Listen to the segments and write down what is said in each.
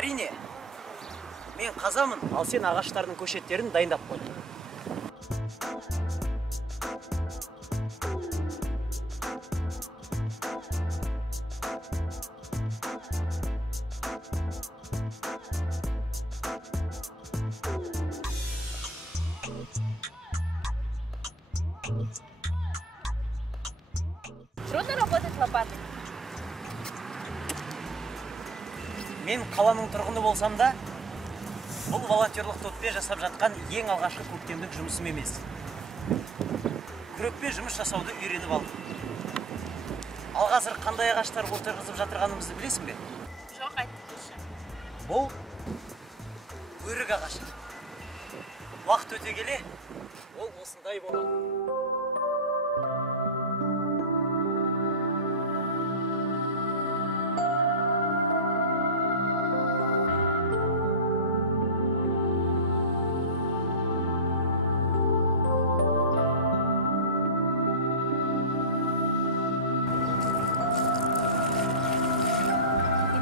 Әрине, мен қазамын, ал сен ағаштардың көшеттерін дайындап қой. Трудно работать лопатой? Мен қаланың тұрғыны болсам да, бұл волонтерлық топпен жасап жатқан ең алғашқы көктемдік жұмысым емес. Күрекпен жұмыс жасауды үйреніп алдым. Ал қазір қандай ағаштар отырғызып жатырғанымызды білесің бе? Жоқ, айтып тұршы. Бұл өрік ағашы. Уақыт өте келе, ол осындай болады.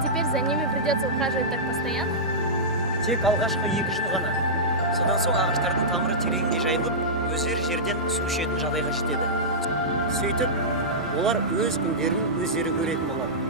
Теперь за ними придется ухаживать так постоянно? Тек алғашқы 2 жыл ғана. Содан соң ағаштардың тамыры тереңге жайылып, өздері жерден су ішетін жағдайға жетеді. Сөйтіп, олар өз күндерін өздері көретін болады.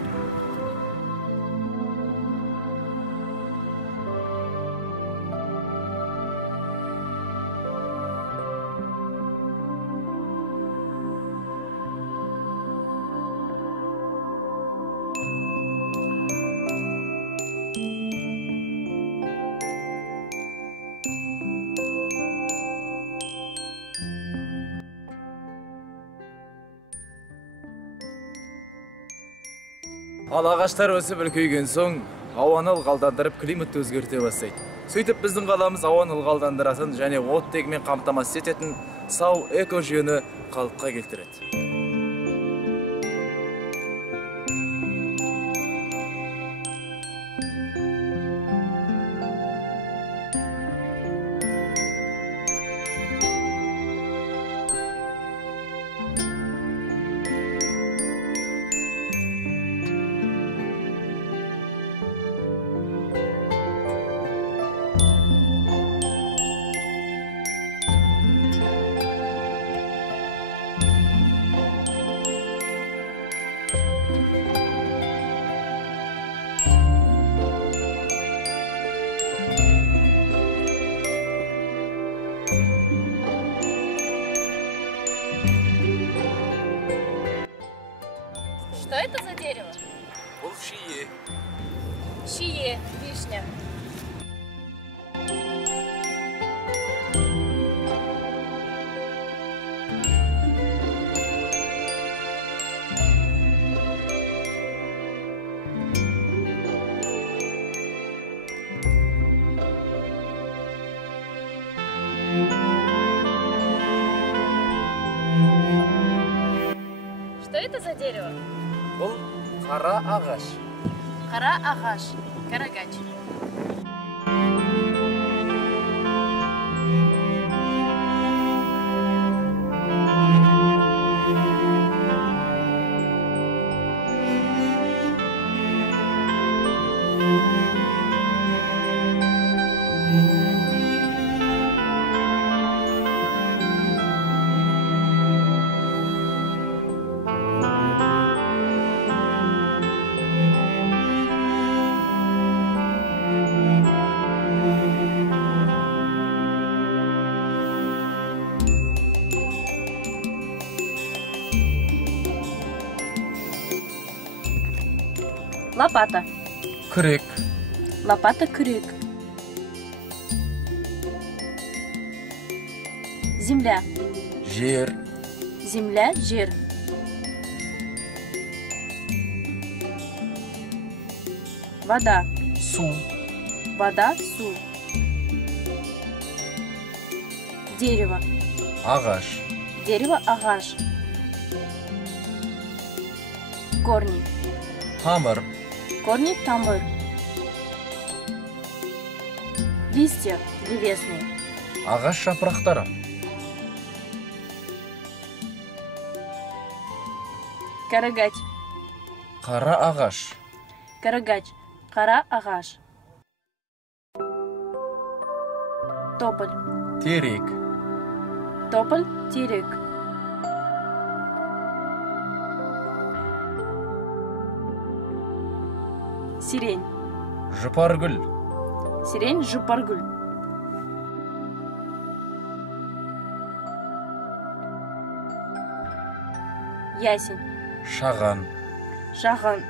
Ал ағаштар өсіп үлкейген соң, ауаны ылғалдандырып климатты өзгерте бастайды. Сөйтіп біздің қаламыз ауаны ылғалдандыратын және оттегімен қамтамасыз ететін сау экожүйені қалыпқа келтіреді. Что это за дерево? Бұл шие. Чие, вишня. Что это за дерево? Бұл қара ағаш. Қара ағаш, карагач. Лопата. Күрек. Лопата күрек. Земля. Жер. Земля жер. Вода. Су. Вода су. Дерево. Ағаш. Дерево ағаш. Корни. Тамыр. Корни тамыр. Листья древесные. Ағаш жапырақтары. Карагач. Қара ағаш. Карагач. Қара ағаш. Тополь. Терек. Тополь терек. Сирень. Жұпаргүл. Сирень жұпаргүл. Ясень. Шаған. Шаған.